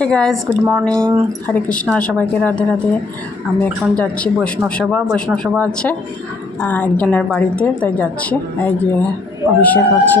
Hey guys good morning Hare Krishna সবাইকে রাধে রাধে। আমি এখন যাচ্ছি বৈষ্ণব সভা। বৈষ্ণব সভা আছে একজনের বাড়িতে, তাই যাচ্ছি। এই যে অভিষেক হচ্ছে।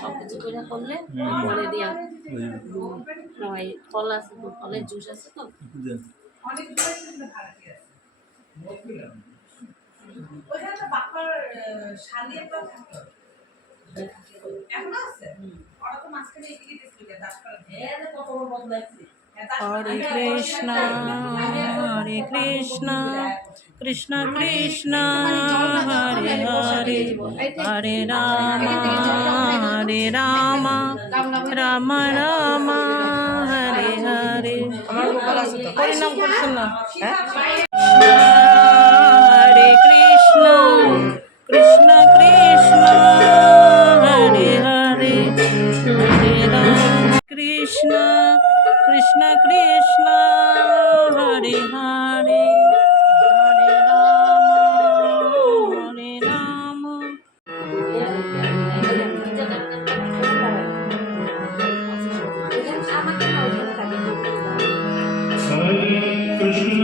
সব কিছু করে করলে করে দিয়া। ফল আছে তো ফলের জুস আছে তো। হ্যাঁ কত বড় বদলাইছে। হরে কৃষ্ণ হরে কৃষ্ণ। কৃষ্ণ কৃষ্ণ হরে হরে হরে রাম হরে রাম রাম রাম হরে হরে হরিনাম করছেন না হরে কৃষ্ণ কৃষ্ণ কৃষ্ণ হরে হরে হরে রাম কৃষ্ণ কৃষ্ণ কৃষ্ণ কৃষ্ণ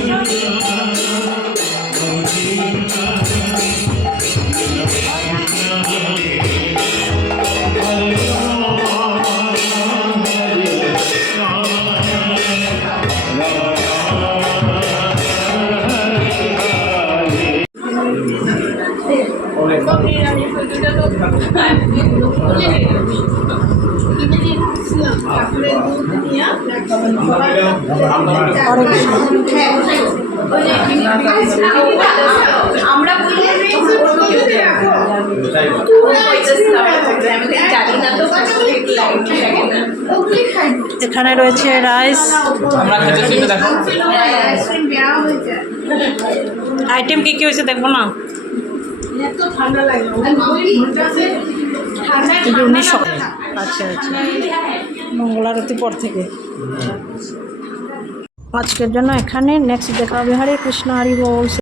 আমরা বললে এখানে রয়েছে রাইস এখানে রয়েছে রাইস। আইটেম কি কি হয়েছে দেখব না? আচ্ছা আচ্ছা। মঙ্গলারতি পর থেকে। আজকের জন্য এখানে। নেক্সট দেখা হবে। হরে কৃষ্ণ হরি বল।